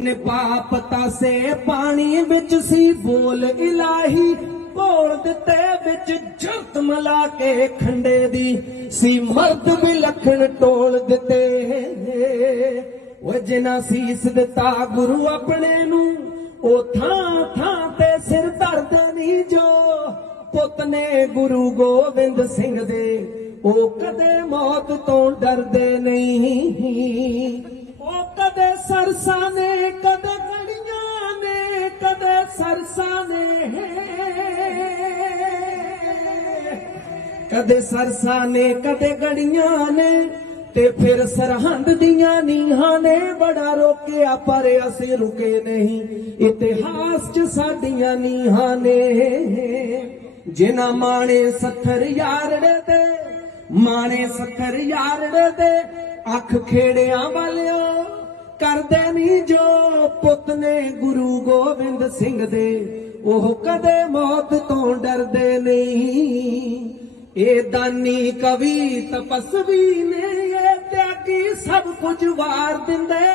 ਨੇ ਪਾਪ ਤਾਸੇ ਪਾਣੀ ਵਿੱਚ ਸੀ ਬੋਲ ਇਲਾਹੀ ਭੋਲ ਦਿੱਤੇ ਵਿੱਚ ਜਰਤ ਮਲਾ ਕੇ ਖੰਡੇ ਦੀ, ਸੀ ਮਰਦ ਵਿਲਖਣ ਟੋਲ ਦਿੱਤੇ। ਉਹ ਜਿਨਾ ਸੀਸ ਦਿੱਤਾ ਗੁਰੂ ਆਪਣੇ ਨੂੰ, ਉਹ ਥਾਂ ਥਾਂ ਤੇ ਸਿਰ ਧਰਦ ਨਹੀਂ ਜੋ। ਪੁੱਤ ਨੇ ਗੁਰੂ ਗੋਬਿੰਦ ਸਿੰਘ ਦੇ, ਉਹ ਕਦੇ ਮੌਤ ਤੋਂ ਡਰਦੇ ਨਹੀਂ। ਉਹ ਕਦੇ ਸਰਸਾਂ ਨੇ ਸਰਸਾਂ ਨੇ ਕਦੇ ਸਰਸਾਂ ਨੇ ਕਦੇ ਗੜੀਆਂ ਨੇ, ਤੇ ਫਿਰ ਸਰਹੰਦ ਦੀਆਂ ਨੀਹਾਂ ਨੇ। ਬੜਾ ਰੋਕਿਆ, ਪਰ ਅਸੀਂ ਰੁਕੇ ਨਹੀਂ। ਇਤਿਹਾਸ 'ਚ ਸਾਡੀਆਂ ਨੀਹਾਂ ਨੇ। ਜਿਨ੍ਹਾਂ ਮਾਣੇ ਸੱਥਰ ਯਾਰੜੇ ਤੇ ਮਾਣੇ ਸੱਥਰ ਯਾਰੜੇ ਤੇ ਅੱਖ ਖੇੜਿਆਂ ਵਾਲਿਓ ਕਰਦੇ ਨਹੀਂ ਜੋ ਨੇ ਗੁਰੂ ਗੋਬਿੰਦ ਸਿੰਘ ਦੇ, ਉਹ ਕਦੇ ਮੌਤ ਤੋਂ ਡਰਦੇ ਨਹੀਂ। ਇਹ ਦਾਨੀ ਕਵੀ ਤਪਸਵੀ ਨੇ, ਇਹ ਤਿਆਗੀ ਸਭ ਕੁਝ ਵਾਰ ਦਿੰਦੇ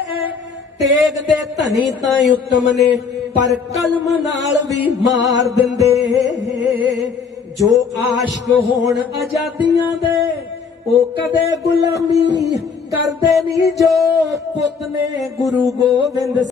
ਤੇਗ ਦੇ ਧਨੀ ਤਾਂ ਉਤਮ ਨੇ, ਪਰ ਕਲਮ ਨਾਲ ਵੀ ਮਾਰ ਦਿੰਦੇ। ਜੋ ਆਸ਼ਕ ਹੋਣ ਆਜ਼ਾਦੀਆਂ ਦੇ, ਉਹ ਕਦੇ ਗੁਲਾਮੀ ਕਰਦੇ ਨਹੀਂ। ਜੋ ਪੁੱਤ ਨੇ ਗੁਰੂ ਗੋਬਿੰਦ